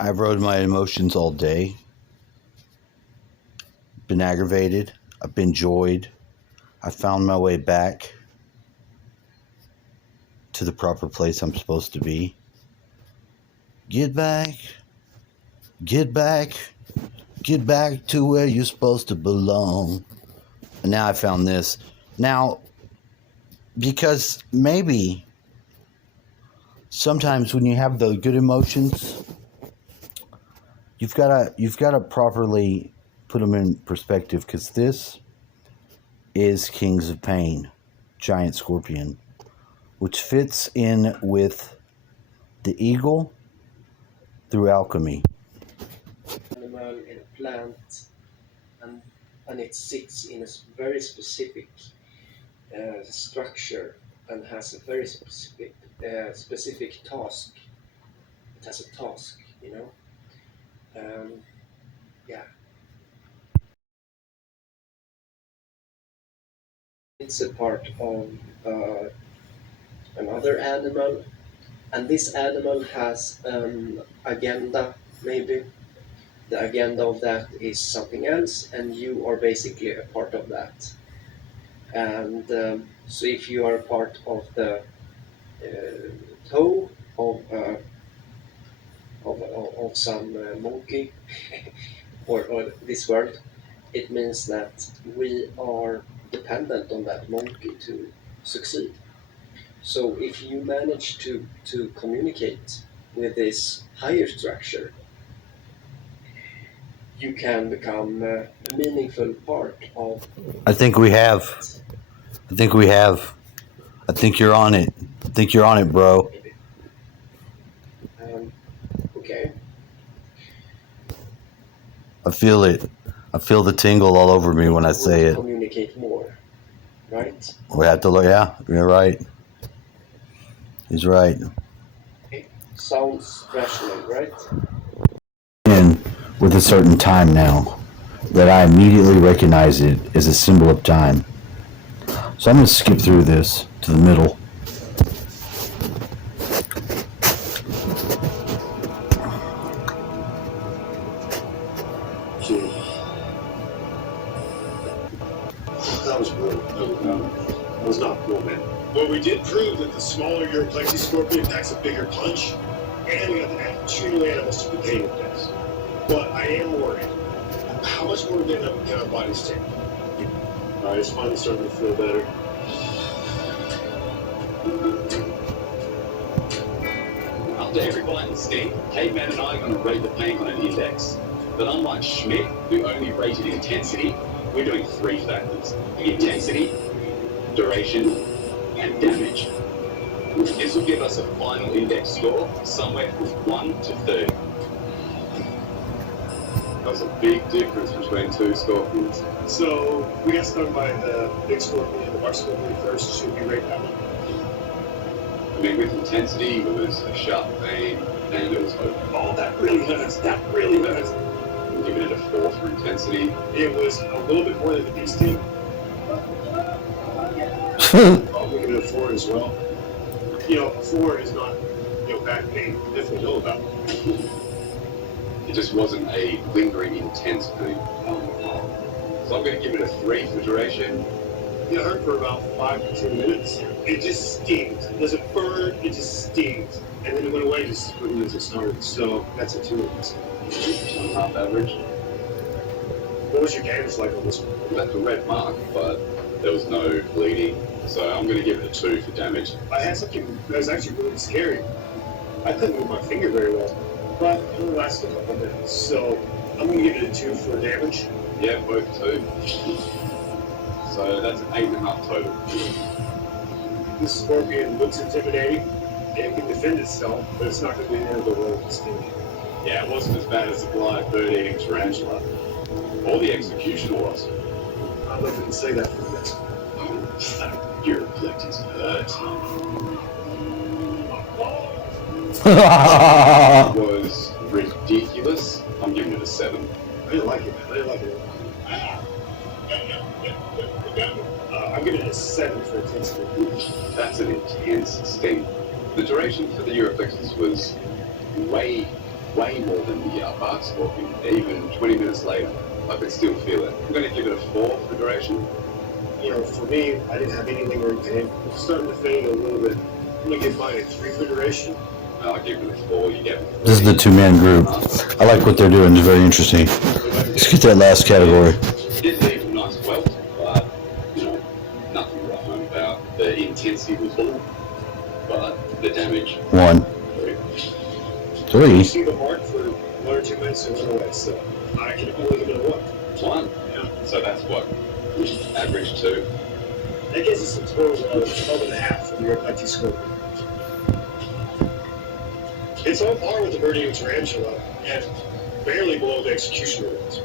I've rode my emotions all day. Been aggravated. I've been joyed. I found my way back to the proper place I'm supposed to be. Get back. Get back. Get back to where you're supposed to belong. And now I found this. Now, because maybe sometimes when you have the good emotions, you've gotta properly put them in perspective, because this is Kings of Pain, giant scorpion, which fits in with the eagle through alchemy. Animal in a plant, and it sits in a very specific structure and has a very specific task. It has a task, you know. Yeah. It's a part of another animal, and this animal has an agenda, maybe. The agenda of that is something else, and you are basically a part of that. And so if you are a part of the toe of some monkey or this world, it means that we are dependent on that monkey to succeed. So if you manage to communicate with this higher structure, you can become a meaningful part of. I think we have. I think we have. I think you're on it. I think you're on it, bro. Maybe. Okay. I feel it. I feel the tingle all over me when I say it. Communicate more, right? We have to look. Yeah, you're right. He's right. Okay. Sounds rational, right? In with a certain time now, that I immediately recognize it as a symbol of time. So I'm going to skip through this to the middle. That was brutal. That was not cool, man. Well, we did prove that the smaller your plexiscorpion packs a bigger punch, and we got the two animals to contain with this. But I am worried. How much more damage can our bodies take? Alright, it's finally starting to feel better. After every bite and sting, Caveman and I are going to rate the pain on an index. But unlike Schmidt, who only rated intensity, we're doing 3 factors: intensity, duration, and damage. This will give us a final index score somewhere from 1 to 30. That's a big difference between 2 scorpions. So, we got stung by the big scorpion and the bar scorpion first. Should we rate that one? I mean, with intensity, it was a sharp pain, and it was over. Oh, that really hurts. That really hurts. I'm giving it a 4 for intensity. It was a little bit more than the bee sting. I'll give it a 4 as well. You know, a 4 is not, bad pain. You definitely know about it. It just wasn't a lingering, intense pain. So I'm going to give it a 3 for duration. It hurt for about 5 to 10 minutes. It just stings. It doesn't burn, it just stings. And then it went away just as quickly as it started. So that's a 2 of this. 2.5 average. What was your damage like on this one? Left a red mark, but there was no bleeding. So I'm going to give it a 2 for damage. I had something that was actually really scary. I couldn't move my finger very well, but it only lasted a couple minutes. So I'm going to give it a 2 for damage. Yeah, both 2. So that's an 8.5 total. This scorpion looks intimidating and it can defend itself, but it's not going to be the end of the world to sting you. Yeah, it wasn't as bad as the Goliath bird-eating tarantula. Or the executioner was. I love to say that for this. Your reflectors hurt. It was ridiculous. I'm giving it a 7. I didn't like it, man. I didn't like it. I'm giving it a 7 for intensity. That's an intense sting. The duration for the Euroflexus was way way more than the bark scorpion. Even 20 minutes later, I could still feel it. I'm going to give it a 4 for duration. You know, for me, I didn't have any lingering pain. It's starting to fade a little bit. I'm gonna give mine a 3 for duration. I'll give it a 4. You get it. This is the two-man group. I like what they're doing. It's very interesting. Let's get that last category. Did leave a nice welt, but, you know, nothing to write home about. The intensity was all, but the damage, 1, 3. You see the mark for 1 or 2 minutes and went away, so I can only give it a 1. 1. Yeah. So that's what? Average 2. That gives us a total of 12.5 for the Urplex scorpion. It's on par with the Meridian tarantula and barely below the execution rules.